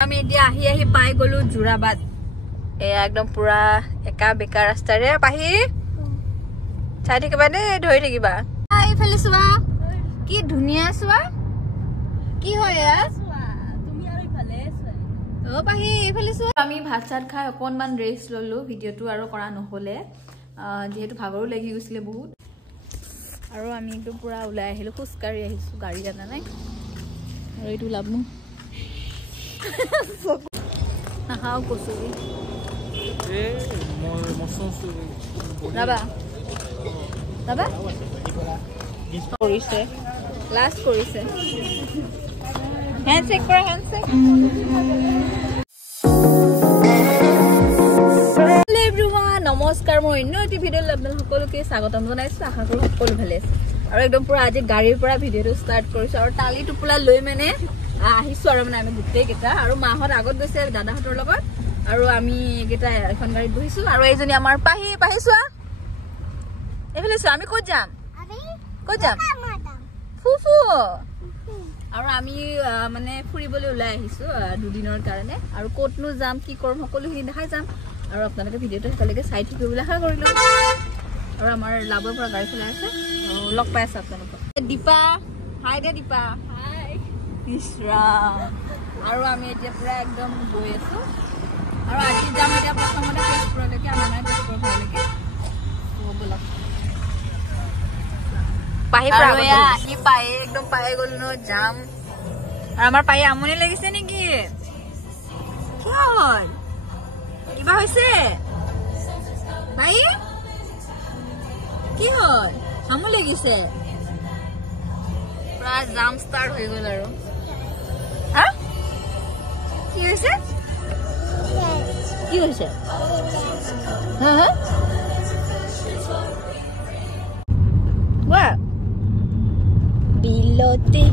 আমি এতিয়া আহি পাই গলো জোৰাবাদ এয়া একদম পুৰা একা বেকা ৰাস্তাৰে পাহি চাই থাকিবা দেই ধৰি থাকিবা এইফালে চোৱা কি ধুনীয়া চোৱা কি হয় এয়া তুমি আৰু ইফালে চোৱা পাহি এইফালে চোৱা আমি ভাত চাত খাই অকণমান ৰেষ্ট ললো ভিডিঅ'টো আৰু কৰা নহ'লে যিহেতু ভাগৰো লাগি গৈছিলে বহুত আৰু আমি একদম পুৰা ওলাই আহিলো খোজকাঢ়ি আহিছো গাড়ী জানা নাই আৰু এইটো লাভমো নাখাওঁ কচুৰি যাবা যাবা কৰিছে লাষ্ট কৰিছে হেণ্ডশেক কৰা হেণ্ডশেক নমস্কাৰ মই অন্য এটি ভিডিঅ'লৈ আপোনালোক সকলোকে স্বাগতম জনাইছো আশা কৰো সকলো ভালে আছে আৰু একদম পুৰা আজি গাড়ীৰ পৰা ভিডিঅ'টো ষ্টাৰ্ট কৰিছো আৰু টালি টোপোলা লৈ মানে আহিছো আৰু মানে আমি গোটেই কেইটা আৰু মাহত আগত গৈছে দাদাহঁতৰ লগত আৰু আমি কেইটা এখন গাড়ীত বহিছো আৰু এইজনী আমাৰ পাহি চোৱা এইফালে চোৱা আমি ক'ত যাম ফুফু আৰু আমি মানে ফুৰিবলৈ ওলাই আহিছো দুদিনৰ কাৰণে আৰু ক'তনো যাম কি কৰিম সকলোখিনি দেখাই যাম আৰু আপোনালোকে ভিডিঅ'টো সেইফালেকে চাই থাকিব বুলি আশা কৰিলো আৰু আমাৰ লাভৰ পৰা গাড়ী চলাই আছে লগ পাই আছে আপোনালোকক দীপা হাই দে দীপা হাই ইছৰাম আৰু আমি এতিয়া পুৰা একদম গৈ আছো আৰু আজি যাম এতিয়া প্ৰথমতে তেজপুৰলৈকে আমাৰ মানে তেজপুৰ ঘৰলৈকে ব'লক পাহি পৰা আহি পায়ে একদম পায়ে গ'লো ন যাম আৰু আমাৰ পায়ে আমনি লাগিছে নেকি কি হ'ল কিবা হৈছে পাই কি হ'ল আমনি লাগিছে পুৰা জাম ষ্টাৰ্ট হৈ গ'ল আৰু কি হৈছে কি হৈছে বিলতে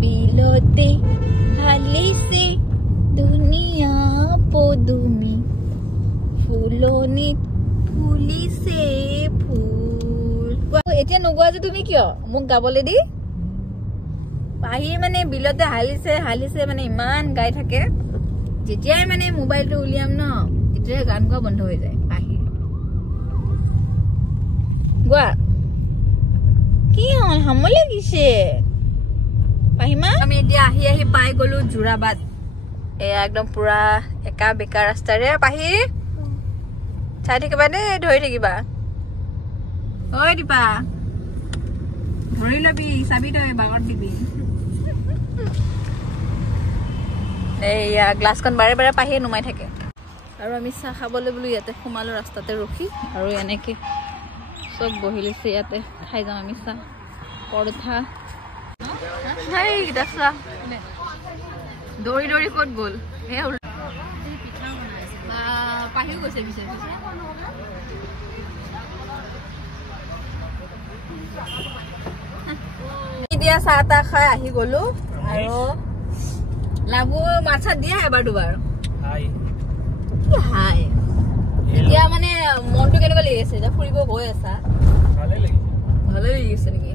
বিলতে হালিছে দুনিয়া পদুমি ফুলনিত ফুলিছে ফুল এতিয়া নোগোৱা যে তুমি কিয় মোক গাবলৈ দি পাহি মানে বিলতে হালিছে মানে ইমান গাই থাকে যেতিয়াই মানে মোবাইলটো উলিয়াম ন তেতিয়াই গান গোৱা বন্ধ হৈ যায় পাহি গোৱা কি হ'ল হামো লাগিছে পাহিমা আমি এতিয়া আহি পাই গলো জোৰাবাদ এয়া একদম পুৰা একা বেকা ৰাস্তাৰে পাহি চাই থাকিবা দেই ধৰি থাকিবা ঐ দীপা ধৰি লবি চাবি তই বাগত দিবি এইয়া গ্লাছখন বাৰে বাৰে পাহি নুমাই থাকে আৰু আমি চাহ খাবলৈ বুলি ইয়াতে সোমালো ৰাস্তাতে ৰখি আৰু এনেকে চব বহি লৈছে ইয়াতে খাই যাম আমি চাহ পৰঠা দৌৰি দৌৰি ক'ত গ'ল পাহিও গৈছে এতিয়া চাহ তাহ খাই আহি গলো আৰু লাভু মাছা দিয়া এবাৰ দুবাৰ হাই এতিয়া মানে মনটো কেনেকুৱা লাগি আছে এতিয়া ফুৰিব গৈ আছা ভালে লাগিছে নেকি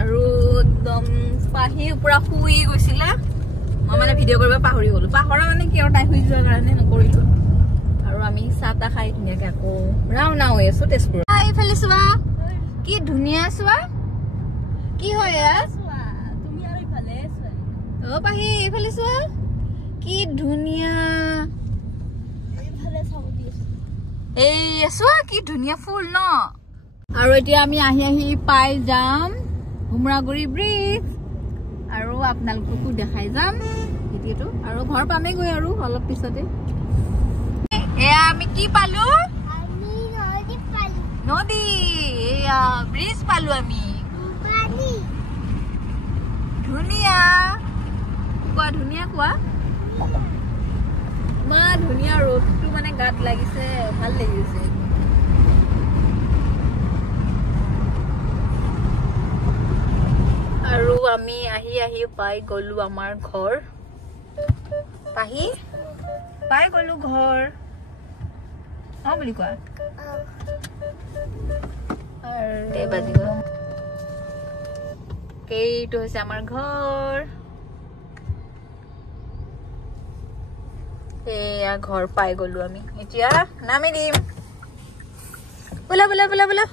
আৰু একদম পাহি পুৰা শুই গৈছিলে মই মানে ভিডিঅ' কৰিব পাহৰি গলো পাহৰা মানে কি আৰু তাই শুই যোৱাৰ কাৰণে নকৰিলো আৰু আমি চাহ তাহ খাই ধুনীয়াকে আকৌ ৰাওনা হৈ আছো তেজপুৰ এইফালে চোৱা কি ধুনীয়া চোৱা কি হয় তুমি আৰু ইফালে চোৱা পাহি এইফালে চোৱা কি ধুনীয়া এই চোৱা কি ধুনীয়া ফুল ন আৰু এতিয়া আমি আহি পাই যাম ভুমৰাগুৰি ব্ৰিজ আৰু আপোনালোককো দেখাই যাম ভিডিঅ'টো আৰু ঘৰ পামেই গৈ আৰু অলপ পিছতে এয়া আমি কি পালো নদী এয়া ব্ৰিজ পালো আমি ধুনীয়া কোৱা ধুনীয়া কোৱা ইমান ধুনীয়া ৰ'দটো মানে গাত লাগিছে ভাল লাগিছে আৰু আমি আহি পাই গলো আমাৰ ঘৰ পাহি পাই গলো ঘৰ বুলি কোৱা আৰু বাজিব এইটো হৈছে আমাৰ ঘৰ এয়া ঘৰ পাই গলো আমি এতিয়া নামি দিম বলা বলা বলা বলা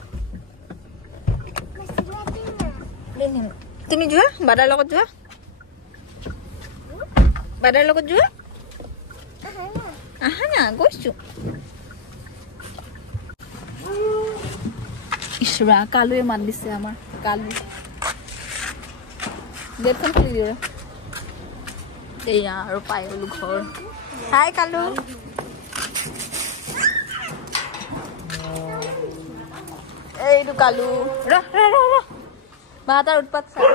তুমি যোৱা বাদাৰ লগত যোৱা বাদাৰ লগত যোৱা আহা না গৈছো ইছৰা কালুৱে মান দিছে আমাৰ কালু গেটখন খুলি দিওঁ এয়া আৰু পাই গলো ঘৰ হাই কালু এইটো কালু ৰ বা তাৰ উৎপাত চাই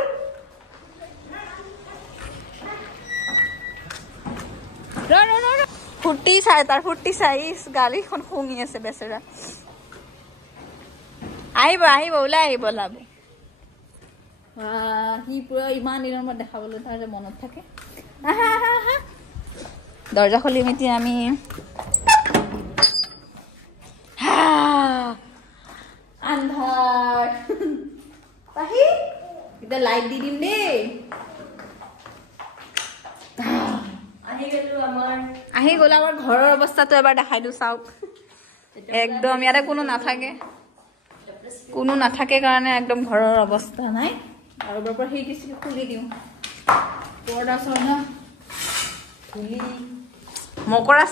ফুটি চাই তাৰ ফুটি চাই গাড়ীখন শুঙি আছে বেচেৰা আহিব আহিব ওলাই আহিব লাভ সি পুৰা ইমান দিনৰ মূৰত দেখাবলৈ তাৰ যে মনত থাকে দৰ্জা খুলিম এতিয়া আমি আন্ধাৰ পাহি এতিয়া লাইট দি দিম দেই আহি গ'ল আমাৰ ঘৰৰ অৱস্থাটো এবাৰ দেখাই দিওঁ চাওক একদম ইয়াতে কোনো নাথাকে কাৰণে একদম ঘৰৰ অৱস্থা নাই আৰু বাৰ সেই কিছু খুলি দিওঁ পৰ্দা চৰ্দা ধূলি মকৰা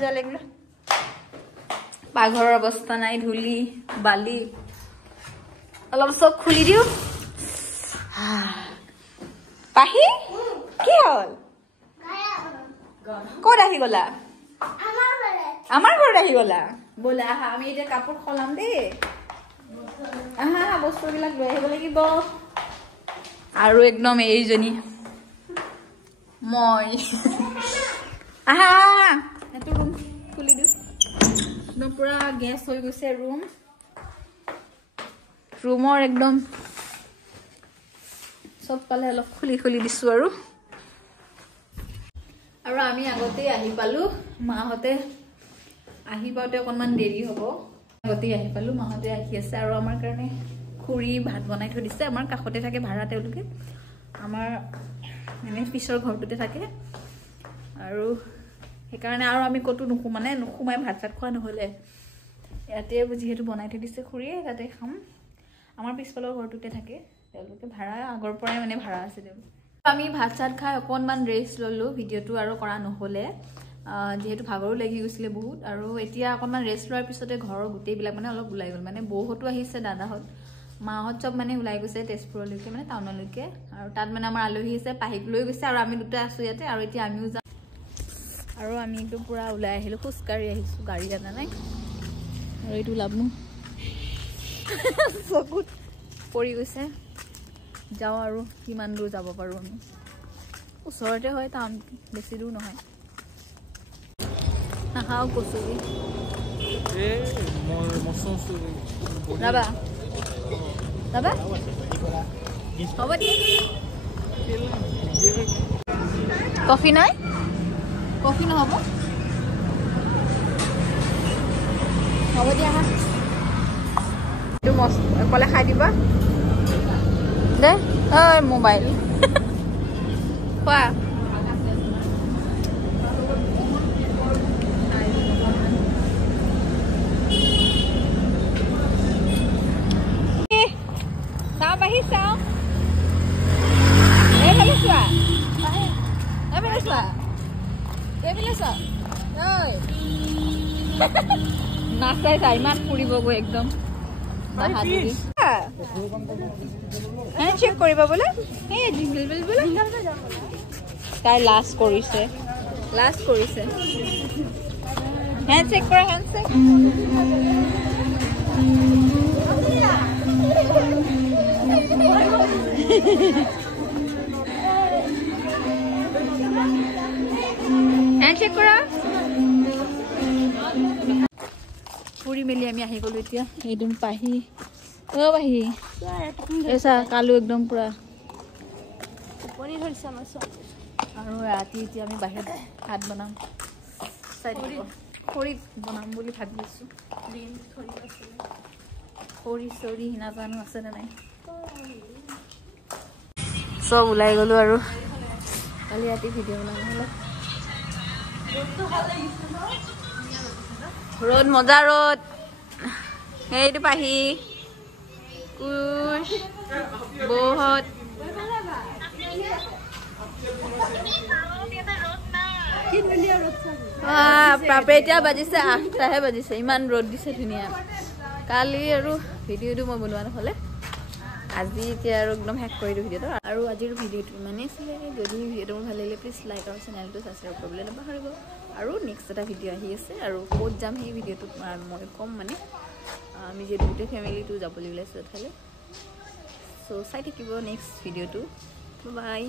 জাল এইবিলাক পাকঘৰৰ অৱস্থা নাই ধূলি বালি অলপ চব খুলি দিওঁ পাহি কি হ'ল ক'ত আহি গলা আমাৰ ঘৰত আহি গলা ব'লা আহা আমি এতিয়া কাপোৰ সলাম দেই আহা বস্তুবিলাক লৈ আহিব লাগিব আৰু একদম এইজনী মই আহা এইটো ৰুম খুলি দিওঁ একদম পুৰা গেছ হৈ গৈছে ৰুমৰ একদম চব পালে অলপ খুলি দিছো আৰু আমি আগতে আহি পালো মাহতে আহি পাওঁতে অকণমান দেৰি হ'ব আগতে আহি পালো মাহতে আহি আছে আৰু আমাৰ কাৰণে খুৰী ভাত বনাই থৈ দিছে আমাৰ কাষতে থাকে ভাড়া তেওঁলোকে আমাৰ মানে পিছৰ ঘৰটোতে থাকে আৰু সেইকাৰণে আৰু আমি কতো নুসুমাই ভাত চাত খোৱা নহ'লে ইয়াতে যিহেতু বনাই থৈ দিছে খুৰীয়ে তাতে খাম আমাৰ পিছফালৰ ঘৰটোতে থাকে তেওঁলোকে ভাড়া আগৰ পৰাই মানে ভাড়া আছে তেওঁলোকে আমি ভাত চাত খাই অকণমান ৰেষ্ট ললো ভিডিঅ'টো আৰু কৰা নহ'লে যেহেতু ভাগৰো লাগি গৈছিলে বহুত আৰু এতিয়া অকণমান ৰেষ্ট লোৱাৰ পিছতে ঘৰৰ গোটেইবিলাক মানে অলপ ওলাই গ'ল মানে বৌহঁতো আহিছে দাদাহঁত মাহঁত চব মানে ওলাই গৈছে তেজপুৰলৈকে মানে টাউনলৈকে আৰু তাত মানে আমাৰ আলহী আছে পাহিক লৈ গৈছে আৰু আমি দুটা আছোঁ ইয়াতে আৰু এতিয়া আমিও যাম আৰু আমিতো পুৰা ওলাই আহিলোঁ খোজকাঢ়ি আহিছোঁ গাড়ী আনা নাই আৰু এইটো লাভনো চকুত পৰি গৈছে যাওঁ আৰু কিমান দূৰ যাব পাৰোঁ আমি ওচৰতে হয় টাউন বেছি দূৰ নহয় নাখাওঁ কচুৰি যাবা যাবা হ'ব দিয়া কফি নাই কফি নহ'ব হ'ব দিয়া এইটো মস্ত অকলে খাই দিবা দে মোবাইল খোৱা চাওঁ বাঢ়ি চাওঁ এইফালে চোৱা এইফালে চোৱা এইফালে চোৱা নাচাই চা ইমান ফুৰিবগৈ একদম চেক কৰিব বোলে তাই লাষ্ট কৰিছে হেণ্ড চেক কৰা হেণ্ড চেক চেক কৰা ফুৰি মেলি আমি আহি গলো এতিয়া এইদিন পাহি পাহি এচা কালু একদম পুৰা টোপনি ধৰিছে আমাৰ আৰু ৰাতি এতিয়া আমি বাহিৰত ভাত বনাম খৰিত বনাম বুলি ভাবি আছো খৰি চৰি নাজানো আছেনে নাই চব ওলাই গ'লো আৰু কালি ৰাতি ভিডিঅ' বনাব হ'লে ৰ'দ মজা ৰ'দ সেইটো পাহি কুশ বহুত বাপে এতিয়া বাজিছে 8টাহে বাজিছে ইমান ৰ'দ দিছে ধুনীয়া কালি আৰু ভিডিঅ'টো মই বনোৱা নহ'লে আজি এতিয়া আৰু একদম হেক কৰি দিওঁ ভিডিঅ'টো আৰু আজিৰ ভিডিঅ'টো ইমানেই আছিলে যদি ভিডিঅ'টো মোৰ ভাল লাগিলে প্লিজ লাইক আৰু চেনেলটো ছাবস্ক্ৰাইব কৰিবলৈ নাপাহৰিব আৰু নেক্সট এটা ভিডিঅ' আহি আছে আৰু ক'ত যাম সেই ভিডিঅ'টোত মই ক'ম মানে আমি যিহেতু গোটেই ফেমিলিটো যাবলৈ ওলাইছোঁ এঠাইলৈ চ' চাই থাকিব নেক্সট ভিডিঅ'টো বাই